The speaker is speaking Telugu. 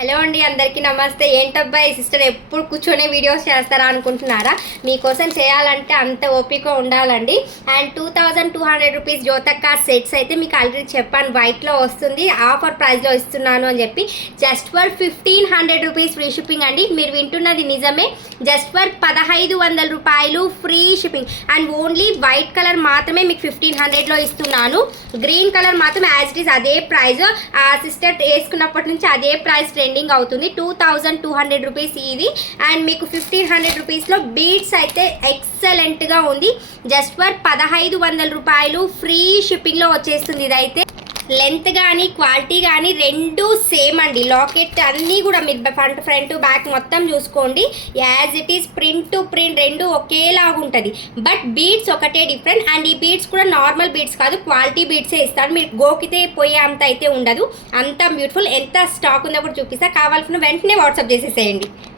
హలో అండి, అందరికీ నమస్తే. ఏంటబ్బాయి సిస్టర్ ఎప్పుడు కూర్చొని వీడియోస్ చేస్తారా అనుకుంటున్నారా? మీకోసం చేయాలంటే అంత ఓపిక ఉండాలండి. అండ్ 2200 రూపీస్ జ్యోతక్క సెట్స్ అయితే మీకు ఆల్రెడీ చెప్పాను, వైట్లో వస్తుంది, ఆఫర్ ప్రైస్లో ఇస్తున్నాను అని చెప్పి. Just for 1500 rupees free shipping అండి. మీరు వింటున్నది నిజమే. జస్ట్ ఫర్ 1500 రూపాయలు free shipping. And only white colour మాత్రమే మీకు 1500లో ఇస్తున్నాను. గ్రీన్ కలర్ మాత్రం యాజ్ ఇట్ ఈస్ అదే ప్రైస్. ఆ సిస్టర్ వేసుకున్నప్పటి నుంచి అదే ప్రైస్ ట్రెండింగ్ అవుతుంది. 2200 రూపీస్ ఇది. అండ్ మీకు 1500 రూపీస్లో బీడ్స్ అయితే ఎక్సలెంట్గా ఉంది. జస్ట్ ఫర్ 1500 రూపాయలు ఫ్రీ షిప్పింగ్లో వచ్చేస్తుంది. ఇదైతే లెంత్ కానీ క్వాలిటీ కానీ రెండు సేమ్ అండి. లాకెట్ అన్నీ కూడా మీరు ఫ్రంట్ బ్యాక్ మొత్తం చూసుకోండి, as it is print to print రెండు ఒకేలాగా ఉంటుంది. బట్ బీడ్స్ ఒకటే డిఫరెంట్. అండ్ ఈ బీడ్స్ కూడా నార్మల్ బీడ్స్ కాదు, క్వాలిటీ బీడ్సే ఇస్తాడు. మీరు గోకితే పోయే అంత అయితే ఉండదు. అంత బ్యూటిఫుల్. ఎంత స్టాక్ ఉందో కూడా చూపిస్తా, కావాల్సిన వెంటనే వాట్సాప్ చేసేసేయండి.